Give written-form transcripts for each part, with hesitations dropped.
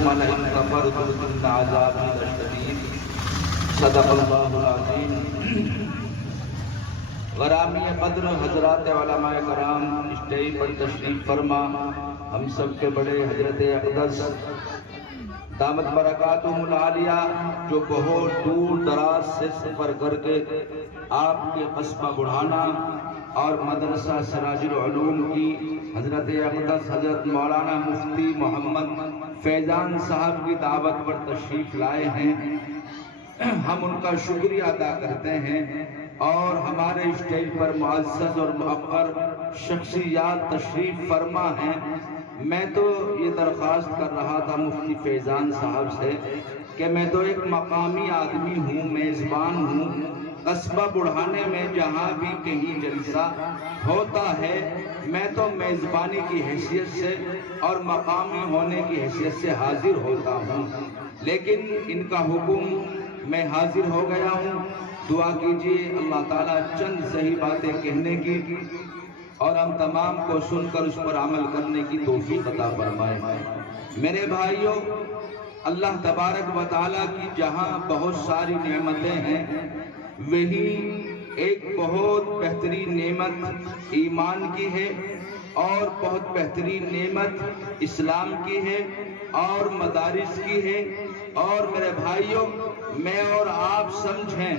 استكمل إن كفرتم إن عذابي لشديد صدق اللہ العظیم۔ غرامی قدر حضرات علماء کرام اسٹیج پر تشریف فرما، ہم سب کے بڑے حضرت اقدس دامت برکاتہم العالیہ جو بہت دور دراز سے سفر کر کے آپ کے قصبہ بڑھانا اور مدرسہ سراج العلوم کی حضرت اقدس حضرت مولانا مفتی محمد فیضان صاحب کی دعوت پر تشریف لائے ہیں، ہم ان کا شکریہ ادا کرتے ہیں۔ اور ہمارے اسٹیج پر معزز اور مؤقر شخصیات تشریف فرما ہیں۔ میں تو یہ درخواست کر رہا تھا مفتی فیضان صاحب سے کہ میں تو ایک مقامی آدمی ہوں، میزبان ہوں، قصبہ بڑھانے میں جہاں بھی کہیں جلسہ ہوتا ہے میں تو میزبانی کی حیثیت سے اور مقامی ہونے کی حیثیت سے حاضر ہوتا ہوں، لیکن ان کا حکم میں حاضر ہو گیا ہوں۔ دعا کیجئے اللہ تعالیٰ چند صحیح باتیں کہنے کی اور ہم تمام کو سن کر اس پر عمل کرنے کی توفیق عطا فرمائے۔ میرے بھائیوں، اللہ تبارک و تعالیٰ کی جہاں بہت ساری نعمتیں ہیں، وہی ایک بہت بہترین نعمت ایمان کی ہے اور بہت بہترین نعمت اسلام کی ہے اور مدارس کی ہے۔ اور میرے بھائیوں، میں اور آپ سمجھیں،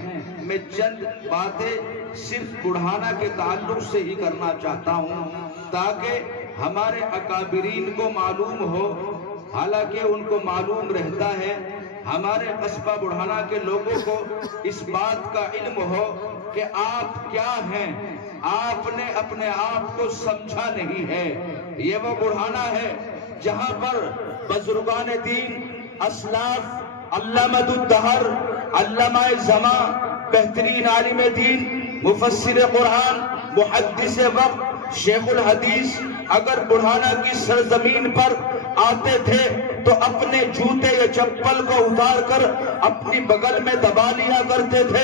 میں چند باتیں صرف بڑھانا کے تعلق سے ہی کرنا چاہتا ہوں تاکہ ہمارے اکابرین کو معلوم ہو، حالانکہ ان کو معلوم رہتا ہے، ہمارے قصبہ بڑھانا کے لوگوں کو اس بات کا علم ہو کہ آپ کیا ہیں، آپ نے اپنے آپ کو سمجھا نہیں ہے۔ یہ وہ بڑھانا ہے جہاں پر بزرگان دین، اسلاف، علامۃ الدہر، علامہ زمان، بہترین عالم دین، مفسر قرآن، محدث وقت، شیخ الحدیث اگر بڑھانا کی سرزمین پر آتے تھے تو اپنے جوتے یا چپل کو اتار کر اپنی بغل میں دبا لیا کرتے تھے،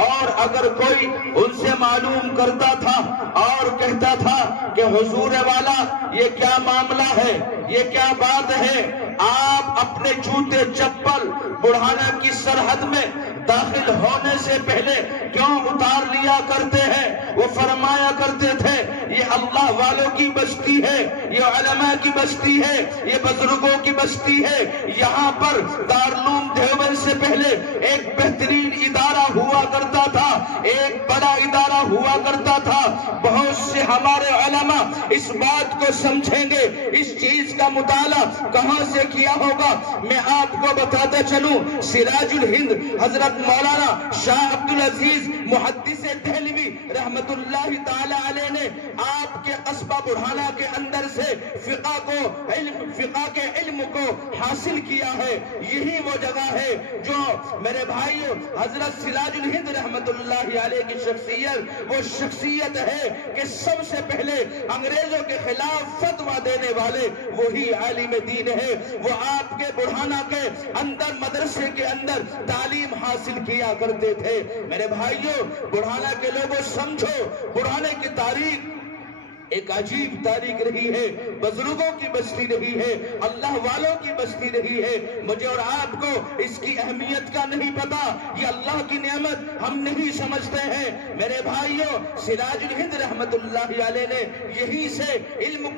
اور اگر کوئی ان سے معلوم کرتا تھا اور کہتا تھا کہ حضور والا یہ کیا معاملہ ہے، یہ کیا بات ہے، آپ اپنے جوتے چپل بڑھانا کی سرحد میں داخل ہونے سے پہلے کیوں اتار لیا کرتے ہیں؟ وہ فرمایا کرتے تھے یہ اللہ والوں کی بستی ہے، یہ علماء کی بستی ہے، یہ بزرگوں کی بستی ہے۔ یہاں پر دارالعلوم دیوبند سے پہلے ایک بہترین ادارہ ہوا کرتا تھا، ایک بڑا ادارہ ہوا کرتا تھا۔ بہت سے ہمارے علماء اس بات کو سمجھیں گے، اس چیز کا مطالعہ کہاں سے کیا ہوگا؟ میں آپ کو بتاتا چلوں، سراج الہند حضرت مولانا شاہ عبدالعزیز محدث دہلوی رحمت اللہ تعالی علیہ نے آپ کے قصبہ بڑھانا کے اندر سے فقہ کے علم کو حاصل کیا ہے۔ یہی وہ جگہ ہے جو میرے بھائیوں حضرت سراج الہند رحمت اللہ علیہ کی شخصیت وہ شخصیت ہے کہ سب سے پہلے انگریزوں کے خلاف فتویٰ دینے والے وہی عالم دین ہے۔ وہ آپ کے بڑھانا کے اندر مدرسے کے اندر تعلیم حاصل کیا کرتے تھے۔ میرے بھائیوں، بڑھانا کے لوگوں سمجھو، بڑھانے کی تاریخ ایک عجیب تاریخ رہی ہے، بزرگوں کی بستی رہی ہے، اللہ والوں کی بستی رہی ہے۔ مجھے اور آپ کو اس کی اہمیت کا نہیں پتا، یہ اللہ کی نعمت ہم نہیں سمجھتے ہیں۔ میرے بھائیوں، سراج الہند رحمت اللہ علیہ نے یہی سے علم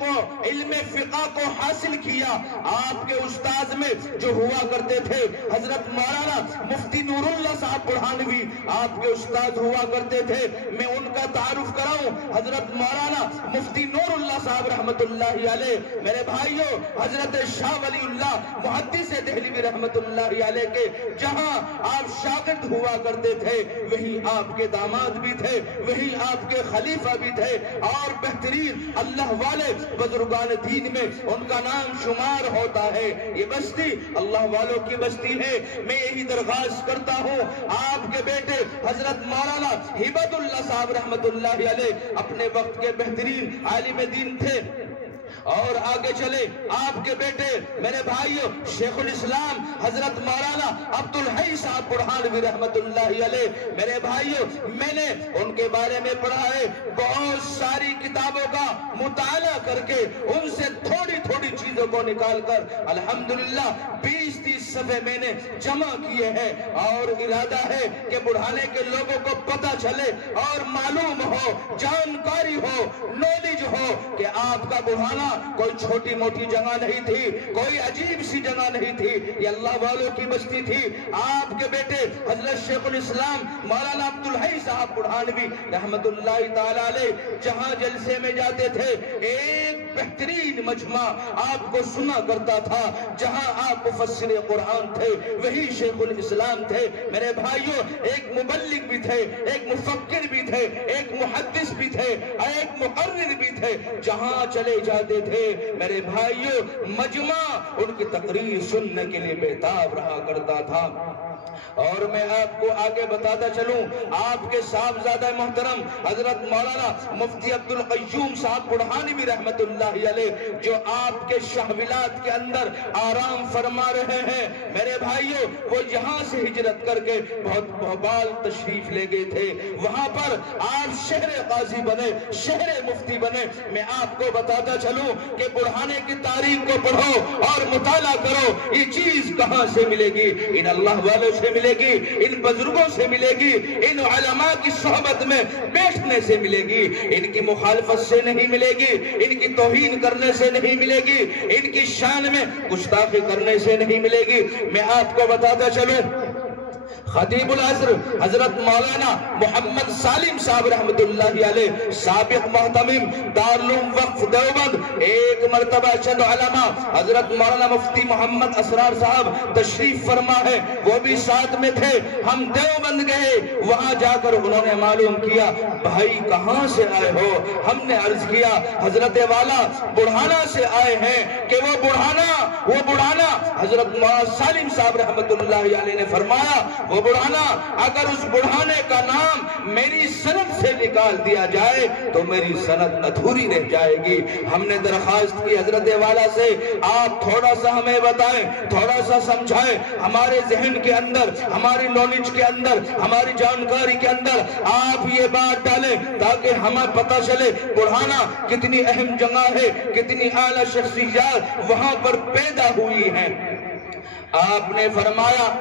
فقہ کو حاصل کیا۔ آپ کے استاذ میں جو ہوا کرتے تھے حضرت مولانا مفتی نور اللہ صاحب برہانوی آپ کے استاد ہوا کرتے تھے۔ میں ان کا تعارف کراؤں، حضرت مولانا مفتی نور اللہ صاحب رحمت اللہ علیہ، میرے بھائیوں حضرت شاہ ولی اللہ محدث دہلوی رحمت اللہ علیہ کے جہاں آپ شاگرد ہوا کرتے تھے وہی آپ کے داماد بھی تھے، وہی آپ کے خلیفہ بھی تھے، اور بہترین اللہ والے بزرگان دین میں ان کا نام شمار ہوتا ہے۔ یہ بستی اللہ والوں کی بستی ہے۔ میں یہی درخواست کرتا ہوں، آپ کے بیٹے حضرت مولانا ہبت اللہ صاحب رحمت اللہ علیہ اپنے وقت کے بہترین عالم دین تھے، اور آگے چلے آپ کے بیٹے میرے بھائیوں شیخ الاسلام حضرت مولانا عبدالحی صاحب برہانوی رحمت اللہ علیہ، میرے بھائیوں میں نے ان کے بارے میں پڑھا ہے، بہت ساری کتابوں کا مطالعہ کر کے ان سے تھوڑی تھوڑی چیزوں کو نکال کر الحمدللہ 20-30 صفحے میں نے جمع کیے ہیں، اور ارادہ ہے کہ بڑھانے کے لوگوں کو پتہ چلے اور معلوم ہو، جانکاری ہو، نالج ہو کہ آپ کا بڑھانا کوئی چھوٹی موٹی جگہ نہیں تھی، کوئی عجیب سی جگہ نہیں تھی، یہ اللہ والوں کی بستی تھی۔ آپ کے بیٹے حضرت شیخ الاسلام مولانا عبدالحی صاحب برہانوی رحمت اللہ تعالی علیہ جہاں جلسے میں جاتے تھے، ایک بہترین مجمع آپ کو سنا کرتا تھا، جہاں آپ مفسر قرآن تھے وہی شیخ الاسلام تھے، میرے بھائیوں ایک مبلغ بھی تھے، ایک مفکر بھی تھے، ایک محدث بھی تھے، ایک مقرر بھی تھے، جہاں چلے جاتے تھے میرے بھائیوں مجمع ان کی تقریر سننے کے لیے بےتاب رہا کرتا تھا۔ اور میں آپ کو آگے بتاتا چلوں، آپ کے صاحبزادہ محترم حضرت مولانا مفتی عبدالقیوم صاحب برہانوی رحمت اللہ علیہ جو آپ کے شہولات کے اندر آرام فرما رہے ہیں، میرے بھائیوں وہ یہاں سے ہجرت کر کے بہت بھوپال تشریف لے گئے تھے، وہاں پر آپ شہر قاضی بنے، شہر مفتی بنے۔ میں آپ کو بتاتا چلوں کہ برہانے کی تاریخ کو پڑھو اور مطالعہ کرو، یہ چیز کہاں سے ملے گی؟ ان اللہ والوں سے ملے گی، ان بزرگوں سے ملے گی، ان علماء کی صحبت میں بیٹھنے سے ملے گی، ان کی مخالفت سے نہیں ملے گی، ان کی توہین کرنے سے نہیں ملے گی، ان کی شان میں گستاخی کرنے سے نہیں ملے گی۔ میں آپ کو بتاتا چلوں خطیب العصر حضرت مولانا محمد سالم صاحب رحمت اللہ علیہ سابق محتمم دارالعلوم وقف دیوبند، ایک مرتبہ چند علماء حضرت مولانا مفتی محمد اسرار صاحب تشریف فرما ہے، وہ بھی ساتھ میں تھے، ہم دیوبند گئے، وہاں جا کر انہوں نے معلوم کیا بھائی کہاں سے آئے ہو؟ ہم نے عرض کیا حضرت والا بڑھانا سے آئے ہیں، کہ وہ بڑھانا حضرت مولانا سالم صاحب رحمت اللہ علیہ نے فرمایا وہ بڑھانا اگر اس بڑھانے کا نام میری سند سے نکال دیا جائے تو میری سند ادھوری رہ جائے گی۔ ہم نے درخواست کی حضرت والا سے آپ تھوڑا سا ہمیں بتائیں، تھوڑا سا سمجھائیں، ہمارے ذہن کے اندر، ہماری نالج کے اندر، ہماری جانکاری کے اندر آپ یہ بات ڈالیں تاکہ ہمیں پتہ چلے بڑھانا کتنی اہم جگہ ہے، کتنی اعلیٰ شخصیات وہاں پر پیدا ہوئی ہیں۔ آپ نے فرمایا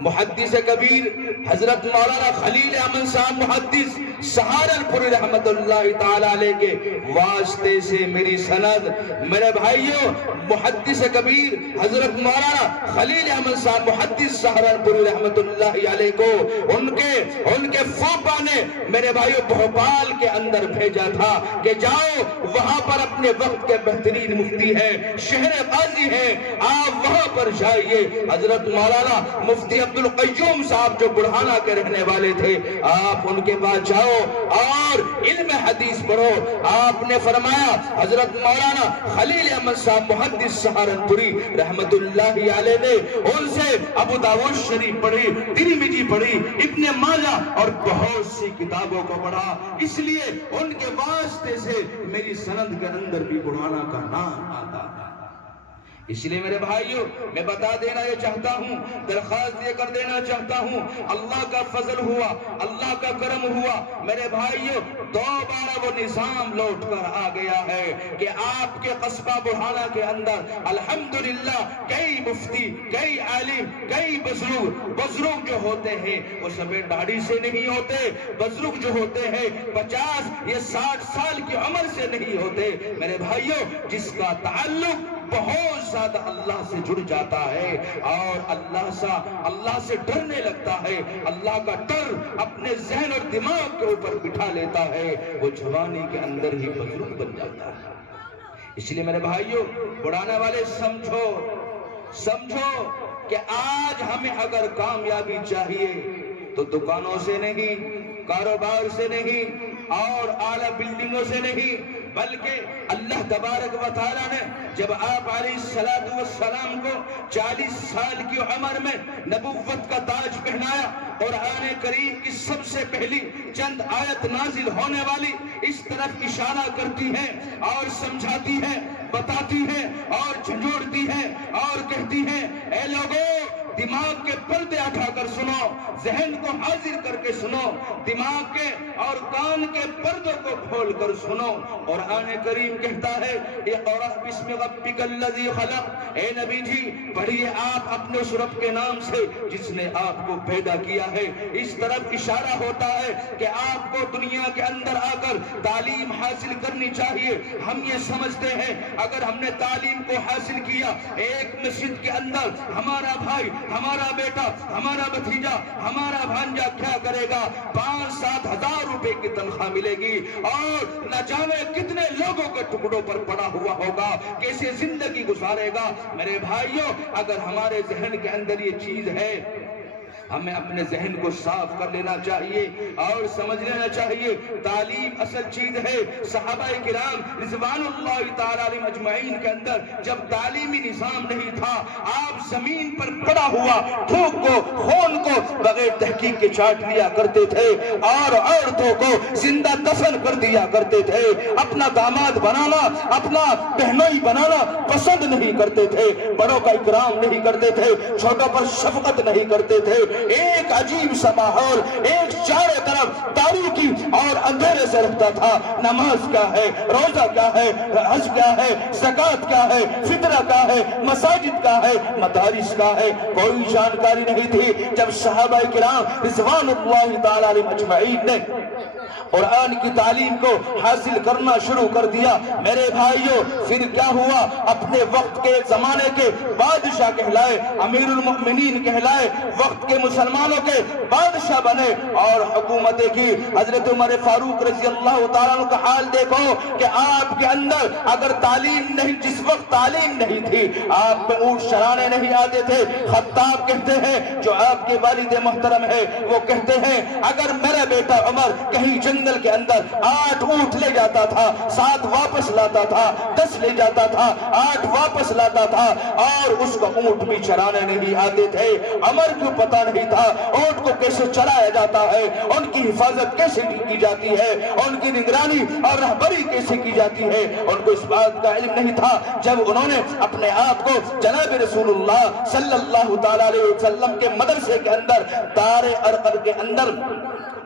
محدث کبیر حضرت مولانا خلیل احمد صاحب محدث سہارنپوری رحمت اللہ تعالی علیہ کے واسطے سے میری سند، میرے بھائیوں محدث کبیر حضرت مولانا خلیل احمد صاحب محدث سہارنپوری رحمت اللہ علیہ کو ان کے فوپا نے میرے بھائیوں بھوپال کے اندر بھیجا تھا کہ جاؤ وہاں پر اپنے وقت کے بہترین مفتی ہیں، شہر قاضی ہیں، آپ وہاں پر جائیے۔ حضرت مولانا مفتی عبدالقیوم صاحب جو برہانہ کے رہنے والے تھے، آپ ان کے پاس جاؤ اور علم حدیث پڑھو۔ آپ نے فرمایا حضرت مولانا خلیل احمد صاحب محدث سہارنپوری رحمت اللہ علیہ نے ان سے ابو داؤد شریف پڑھی، ترمذی پڑھی، ابن ماجہ اور بہت سی کتابوں کو پڑھا، اس لیے ان کے واسطے سے میری سند کے اندر بھی برہانہ کا نام آتا ہے۔ اس لیے میرے بھائیوں میں بتا دینا یہ چاہتا ہوں، درخواست یہ کر دینا چاہتا ہوں، اللہ کا فضل ہوا، اللہ کا کرم ہوا، میرے بھائیوں دوبارہ وہ نظام لوٹ کر آ گیا ہے کہ آپ کے قصبہ برہانہ کے اندر الحمدللہ کئی مفتی، کئی عالم، کئی بزرگ جو ہوتے ہیں وہ سفید داڑھی سے نہیں ہوتے، بزرگ جو ہوتے ہیں 50 یا 60 سال کی عمر سے نہیں ہوتے، میرے بھائیوں جس کا تعلق بہت زیادہ اللہ سے جڑ جاتا ہے اور اللہ سے ڈرنے لگتا ہے، اللہ کا ڈر اپنے ذہن اور دماغ کے اوپر بٹھا لیتا ہے، وہ جوانی کے اندر ہی بزرگ بن جاتا ہے۔ اس لیے میرے بھائیوں بڑھانے والے سمجھو کہ آج ہمیں اگر کامیابی چاہیے تو دکانوں سے نہیں، کاروبار سے نہیں اور اعلیٰ بلڈنگوں سے نہیں، بلکہ اللہ تبارک و تعالیٰ نے جب آپ علیہ السلام کو 40 سال کی عمر میں نبوت کا تاج پہنایا، قرآن کریم کی سب سے پہلی چند آیت نازل ہونے والی اس طرف اشارہ کرتی ہے اور سمجھاتی ہے، بتاتی ہیں اور جھنجھوڑتی ہیں اور کہتی ہیں اے لوگوں دماغ کے پردے اٹھا کر سنو، ذہن کو حاضر کر کے سنو، دماغ کے اور کان کے پردوں کو کھول کر سنو۔ قرآن کریم کہتا ہے اقرأ بسم ربک الذی خلق، اے نبی جی پڑھیے آپ اپنے اس رب کے نام سے جس نے آپ کو پیدا کیا ہے۔ اس طرف اشارہ ہوتا ہے کہ آپ کو دنیا کے اندر آ کر تعلیم حاصل کرنی چاہیے۔ ہم یہ سمجھتے ہیں اگر ہم نے تعلیم کو حاصل کیا، ایک مسجد کے اندر ہمارا بھائی، ہمارا بیٹا، ہمارا بھتیجا، ہمارا بھانجا کیا کرے گا؟ 5-7 ہزار روپے کی تنخواہ ملے گی اور نہ جانے کتنے لوگوں کے ٹکڑوں پر پڑا ہوا ہوگا، کیسے زندگی گزارے گا؟ میرے بھائیوں اگر ہمارے ذہن کے اندر یہ چیز ہے، ہمیں اپنے ذہن کو صاف کر لینا چاہیے اور سمجھ لینا چاہیے تعلیم اصل چیز ہے۔ صحابہ کرام رضوان اللہ تعالی علیہم اجمعین کے اندر جب تعلیمی نظام نہیں تھا، آپ زمین پر پڑا ہوا تھوک کو، خون کو بغیر تحقیق کے چاٹ لیا کرتے تھے اور عورتوں کو زندہ دفن کر دیا کرتے تھے۔ اپنا داماد بنانا، اپنا بہنوئی بنانا پسند نہیں کرتے تھے، بڑوں کا اکرام نہیں کرتے تھے، چھوٹوں پر شفقت نہیں کرتے تھے۔ ایک عجیب سا ماحول، ایک چاروں طرف تاریکی اور اندھیرے سے رکھتا تھا۔ نماز کیا ہے، روزہ کیا ہے، حج کیا ہے، زکوٰۃ کیا ہے، فطرہ کیا ہے، مساجد کیا ہے، مدارس کیا ہے، کوئی جانکاری نہیں تھی۔ جب صحابہ کرام رضوان اللہ تعالی علیہم اجمعین نے قرآن کی تعلیم کو حاصل کرنا شروع کر دیا، میرے بھائیوں پھر کیا ہوا؟ اپنے وقت کے زمانے کے بادشاہ کہلائے، امیر المؤمنین کہلائے، وقت کے مسلمانوں کے بادشاہ بنے اور حکومتیں کی۔ حضرت عمر فاروق رضی اللہ تعالیٰ عنہ کا حال دیکھو کہ آپ کے اندر اگر تعلیم نہیں، جس وقت تعلیم نہیں تھی، آپ پہ اونٹ چرانے نہیں آتے تھے۔ خطاب کہتے ہیں جو آپ کے والد محترم ہے، وہ کہتے ہیں اگر میرا بیٹا عمر کہیں جنگل کے اندر 8 اونٹ لے جاتا تھا، 7 واپس لاتا تھا، 10 لے جاتا تھا، 8 واپس لاتا تھا اور اس کو اونٹ بھی چرانے نہیں آتے تھے۔ عمر کو پتا نہیں تھا اونٹ کو کیسے چلایا جاتا ہے، ان کی حفاظت کیسے کی جاتی ہے، ان کی نگرانی اور رہبری کیسے کی جاتی ہے، ان کو اس بات کا علم نہیں تھا۔ جب انہوں نے اپنے آپ کو جناب رسول اللہ صلی اللہ تعالی علیہ وسلم کے مدرسے کے اندر، دار ارقم کے اندر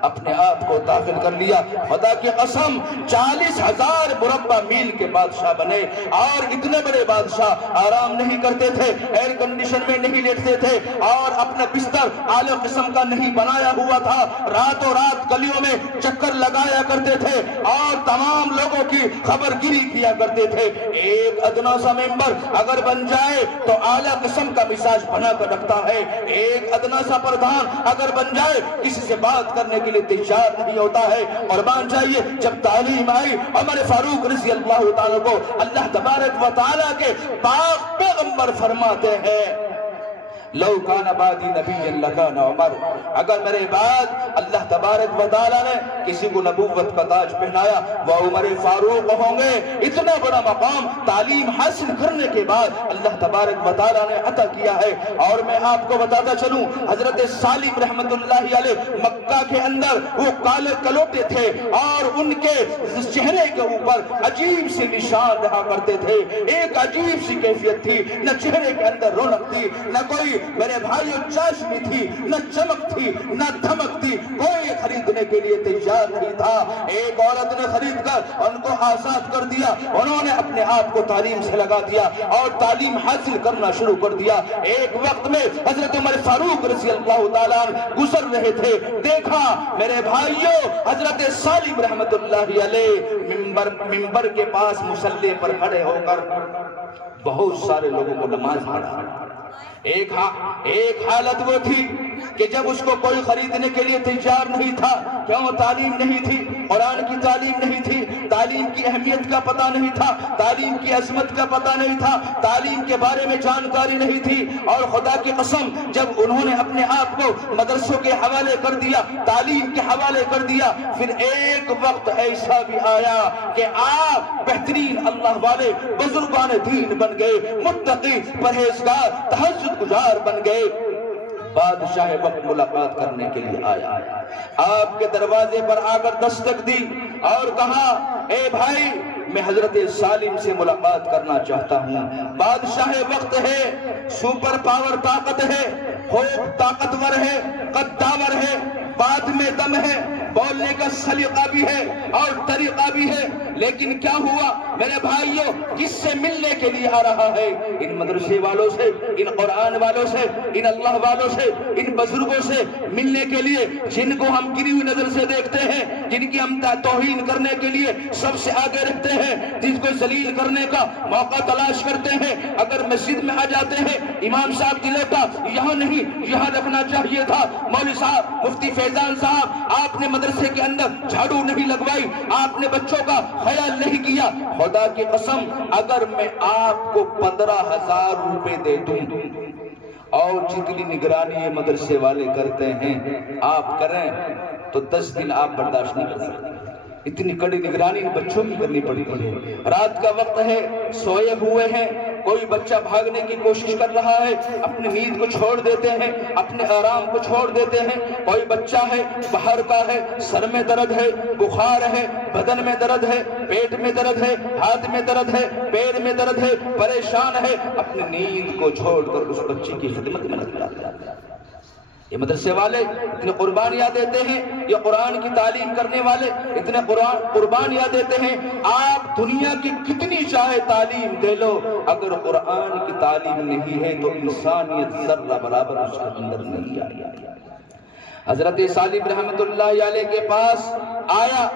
اپنے آپ کو داخل کر لیا، خدا کی قسم 40,000 مربع میل کے بادشاہ بنے۔ اور اتنے بڑے بادشاہ آرام نہیں کرتے تھے، ایئر کنڈیشن میں نہیں لیٹتے تھے اور اپنا بستر اعلی قسم کا نہیں بنایا ہوا تھا، راتوں رات گلیوں میں چکر لگایا کرتے تھے اور تمام لوگوں کی خبر گیری کیا کرتے تھے۔ ایک ادنا سا ممبر اگر بن جائے تو اعلی قسم کا مزاج بنا کر رکھتا ہے، ایک ادنا سا پردھان اگر بن جائے کسی سے بات کرنے کے لیے تیار نہیں ہوتا ہے۔ اور مان جائیے جب تعلیم آئی، عمر فاروق رضی اللہ تعالیٰ کو اللہ تبارک و تعالیٰ کے پاک پیغمبر فرماتے ہیں لو کان بعدی نبی لکان عمر، اگر میرے بعد اللہ تبارک و تعالیٰ نے کسی کو نبوت کا تاج پہنایا وہ عمر فاروق ہوں گے۔ اتنا بڑا مقام تعلیم حاصل کرنے کے بعد اللہ تبارک و تعالیٰ نے عطا کیا ہے۔ اور میں آپ کو بتاتا چلوں حضرت سالم رحمت اللہ علیہ مکہ کے اندر وہ کالے کلوٹے تھے اور ان کے چہرے کے اوپر عجیب سی نشان رہا کرتے تھے، ایک عجیب سی کیفیت تھی، نہ چہرے کے اندر رونق تھی، نہ کوئی میرے بھائیوں چاشنی تھی، نہ چمک تھی، نہ دھمک تھی، کوئی خریدنے کے لیے تیار نہیں تھا۔ ایک عورت نے خرید کر ان کو آزاد کر دیا، انہوں نے اپنے آپ کو تعلیم سے لگا دیا اور تعلیم حاصل کرنا شروع کر دیا۔ ایک وقت میں حضرت عمر فاروق رضی اللہ تعالیٰ گزر رہے تھے، دیکھا میرے بھائیوں حضرت سالم رحمت اللہ علیہ ممبر کے پاس مصلی پر کھڑے ہو کر بہت سارے لوگوں کو نماز پڑھا۔ ایک حالت وہ تھی کہ جب اس کو کوئی خریدنے کے لیے تیار نہیں تھا، کیوں؟ تعلیم نہیں تھی، قرآن کی تعلیم نہیں تھی، تعلیم کی اہمیت کا پتہ نہیں تھا، تعلیم کی عظمت کا پتہ نہیں تھا، تعلیم کے بارے میں جانکاری نہیں تھی۔ اور خدا کی قسم جب انہوں نے اپنے آپ کو مدرسوں کے حوالے کر دیا، تعلیم کے حوالے کر دیا، پھر ایک وقت ایسا بھی آیا کہ آپ بہترین اللہ والے بزرگان دین بن گئے، متقی، پرہیزگار، تہجد گزار بن گئے۔ بادشاہ وقت ملاقات کرنے کے لیے آیا، آپ کے دروازے پر آ کر دستک دی اور کہا اے بھائی میں حضرت سالم سے ملاقات کرنا چاہتا ہوں۔ بادشاہ وقت ہے، سپر پاور طاقت ہے، خوب طاقتور ہے، قداور ہے، بات میں دم ہے، بولنے کا سلیقہ بھی ہے اور طریقہ بھی ہے، لیکن کیا ہوا میرے بھائیوں، کس سے ملنے کے لیے آ رہا ہے؟ ان مدرسے والوں سے، ان قرآن والوں سے، ان اللہ والوں سے، ان بزرگوں سے ملنے کے لیے، جن کو ہم گری ہوئی نظر سے دیکھتے ہیں، جن کی ہم توہین کرنے کے لیے سب سے آگے رکھتے ہیں، جس کو ذلیل کرنے کا موقع تلاش کرتے ہیں۔ اگر مسجد میں آ جاتے ہیں، امام صاحب کی لوٹا یہاں نہیں یہاں رکھنا چاہیے تھا، مولوی صاحب، مفتی فیضان صاحب آپ نے مدرسے کے اندر جھاڑو نہیں لگوائی، آپ نے بچوں کا خیال نہیں کیا۔ خدا کی قسم، اگر میں آپ کو 15,000 روپے دے دوں اور جتنی نگرانی یہ مدرسے والے کرتے ہیں آپ کریں تو 10 دن آپ برداشت نہیں کر سکتے۔ اتنی کڑی نگرانی بچوں کی کرنی پڑتی ہے۔ رات کا وقت ہے، سوئے ہوئے ہیں، کوئی بچہ بھاگنے کی کوشش کر رہا ہے، اپنی نیند کو چھوڑ دیتے ہیں، اپنے آرام کو چھوڑ دیتے ہیں۔ کوئی بچہ ہے، باہر کا ہے، سر میں درد ہے، بخار ہے، بدن میں درد ہے، پیٹ میں درد ہے، ہاتھ میں درد ہے، پیر میں درد ہے، پریشان ہے، اپنی نیند کو چھوڑ کر اس بچے کی خدمت میں لگ جاتا ہے۔ یہ مدرسے والے اتنے قربانیاں دیتے ہیں، یہ قرآن کی تعلیم کرنے والے اتنے قربانیاں دیتے ہیں۔ آپ دنیا کی کتنی چاہے تعلیم دے لو، اگر قرآن کی تعلیم نہیں ہے تو انسانیت ذرہ برابر اس کے اندر نہیں آئی۔ حضرت سالم رحمت اللہ علیہ کے پاس آیا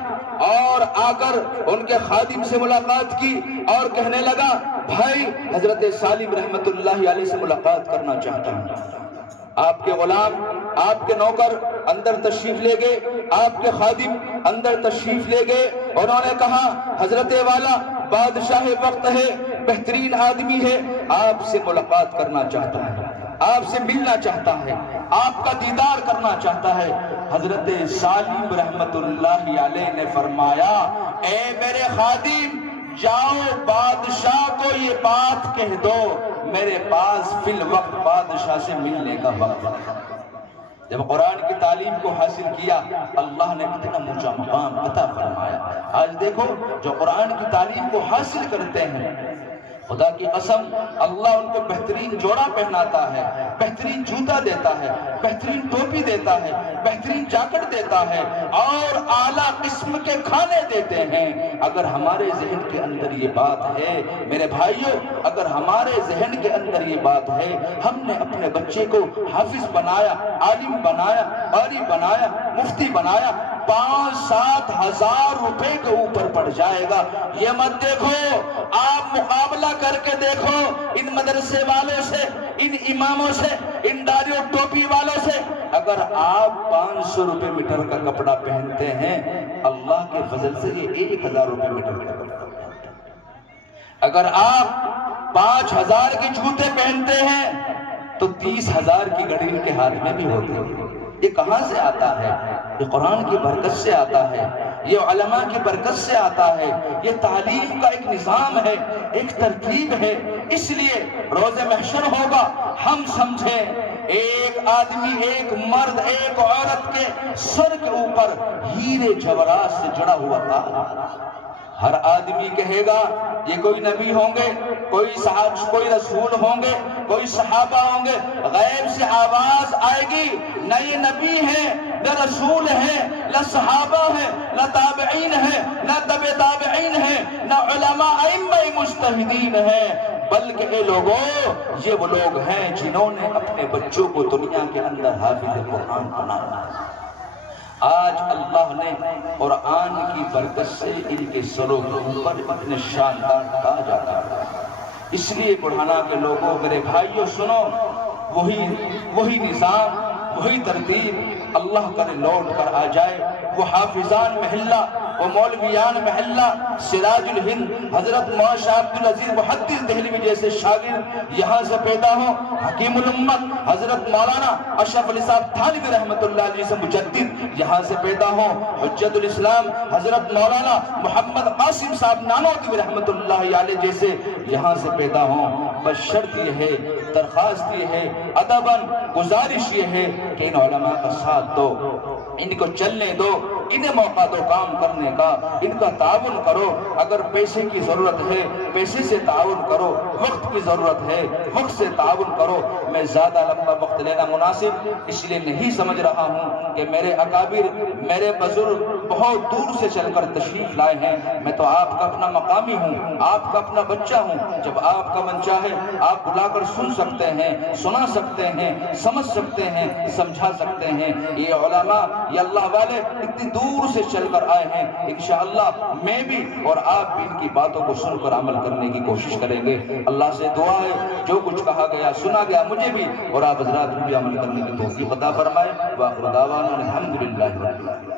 اور آ کر ان کے خادم سے ملاقات کی اور کہنے لگا، بھائی حضرت سالم رحمت اللہ علیہ سے ملاقات کرنا چاہتا ہوں۔ آپ کے غلام، آپ کے نوکر اندر تشریف لے گئے، آپ کے خادم اندر تشریف لے گئے، انہوں نے کہا حضرت والا بادشاہ وقت ہے، بہترین آدمی ہے، آپ سے ملاقات کرنا چاہتا ہے، آپ سے ملنا چاہتا ہے، آپ کا دیدار کرنا چاہتا ہے۔ حضرت سالم رحمت اللہ علیہ نے فرمایا، اے میرے خادم، جاؤ بادشاہ کو یہ بات کہہ دو، میرے پاس فی الوقت بادشاہ سے ملنے کا وقت ہے۔ جب قرآن کی تعلیم کو حاصل کیا، اللہ نے کتنا اونچا مقام عطا فرمایا۔ آج دیکھو جو قرآن کی تعلیم کو حاصل کرتے ہیں، خدا کی قسم اللہ ان کو بہترین جوڑا پہناتا ہے، بہترین جوتا دیتا ہے، بہترین ٹوپی دیتا ہے، بہترین جاکٹ دیتا ہے اور اعلیٰ قسم کے کھانے دیتے ہیں۔ اگر ہمارے ذہن کے اندر یہ بات ہے میرے بھائیوں، اگر ہمارے ذہن کے اندر یہ بات ہے، ہم نے اپنے بچے کو حافظ بنایا، عالم بنایا، قاری بنایا، مفتی بنایا، 5-7 ہزار روپے کے اوپر پڑ جائے گا۔ یہ مت دیکھو، آپ مقابلہ کر کے دیکھو ان مدرسے والوں سے، ان اماموں سے، ان داڑھی و ٹوپی والوں سے۔ اگر آپ 500 روپے میٹر کا کپڑا پہنتے ہیں، اللہ کے فضل سے یہ 1000 روپے میٹر کا کپڑا پہنتے ہیں۔ اگر آپ 5000 کے جوتے پہنتے ہیں تو 30,000 کی گھڑی ان کے ہاتھ میں بھی ہوتی ہے۔ یہ کہاں سے آتا ہے؟ یہ قرآن کی برکت سے آتا ہے، یہ علماء کی برکت سے آتا ہے، یہ تعلیم کا ایک نظام ہے، ایک ترتیب ہے۔ اس لیے روز محشر ہوگا، ہم سمجھیں ایک آدمی، ایک مرد، ایک عورت کے سر کے اوپر ہیرے جواہرات سے جڑا ہوا تھا۔ ہر آدمی کہے گا یہ کوئی نبی ہوں گے، کوئی رسول ہوں گے، کوئی صحابہ ہوں گے۔ غیب سے آواز آئے گی، نہ یہ نبی ہیں، نہ رسول ہیں، نہ صحابہ ہیں، نہ تابعین ہیں، نہ تبع تابعین ہیں، نہ علماء ائمہ مجتہدین ہیں، بلکہ اے لوگوں، یہ وہ لوگ ہیں جنہوں نے اپنے بچوں کو دنیا کے اندر حافظ قرآن بنایا۔ آج اللہ نے قرآن کی برکت سے ان کے سروں کے اوپر اپنے شاندار تاج عطا کیا۔ اس لیے بڑھانا کے لوگوں، میرے بھائیوں سنو، وہی نظام، وہی ترتیب اللہ کرے لوٹ کر آ جائے۔ وہ حافظان محلہ، وہ مولویان محلہ، سراج الہند حضرت مولانا شاہ عبدالعزیز محدث دہلوی جیسے شاگرد یہاں سے پیدا ہوں۔ حکیم الامت حضرت مولانا اشرف علی صاحب تھانوی رحمت اللہ علیہ سے مجدد یہاں سے پیدا ہوں۔ حجت الاسلام حضرت مولانا محمد قاسم صاحب نانوتوی رحمت اللہ علیہ جیسے یہاں سے پیدا ہوں۔ بس شرط یہ ہے درخواست یہ ہے، ادباً گزارش یہ ہے کہ ان علماء کا ساتھ دو، ان کو چلنے دو، انہیں موقع دو کام کرنے کا، ان کا تعاون کرو۔ اگر پیسے کی ضرورت ہے پیسے سے تعاون کرو، وقت کی ضرورت ہے وقت سے تعاون کرو۔ میں زیادہ لمبا وقت لینا مناسب اس لیے نہیں سمجھ رہا ہوں کہ میرے اکابر، میرے بزرگ بہت دور سے چل کر تشریف لائے ہیں، میں تو آپ کا اپنا مقامی ہوں، آپ کا اپنا بچہ ہوں۔ جب آپ کا من چاہے آپ بلا کر سن سکتے ہیں، سنا سکتے ہیں، سمجھ سکتے ہیں، سمجھا سکتے ہیں۔ یہ علماء، یہ اللہ والے اتنی دور سے چل کر آئے ہیں، انشاءاللہ میں بھی اور آپ بھی ان کی باتوں کو سن کر عمل کرنے کی کوشش کریں گے۔ اللہ سے دعا ہے جو کچھ کہا گیا سنا گیا مجھے بھی اور آپ حضرات بھی عمل کرنے کی توفیق عطا فرمائے۔ وآخر دعوانا الحمدللہ رب العالمین۔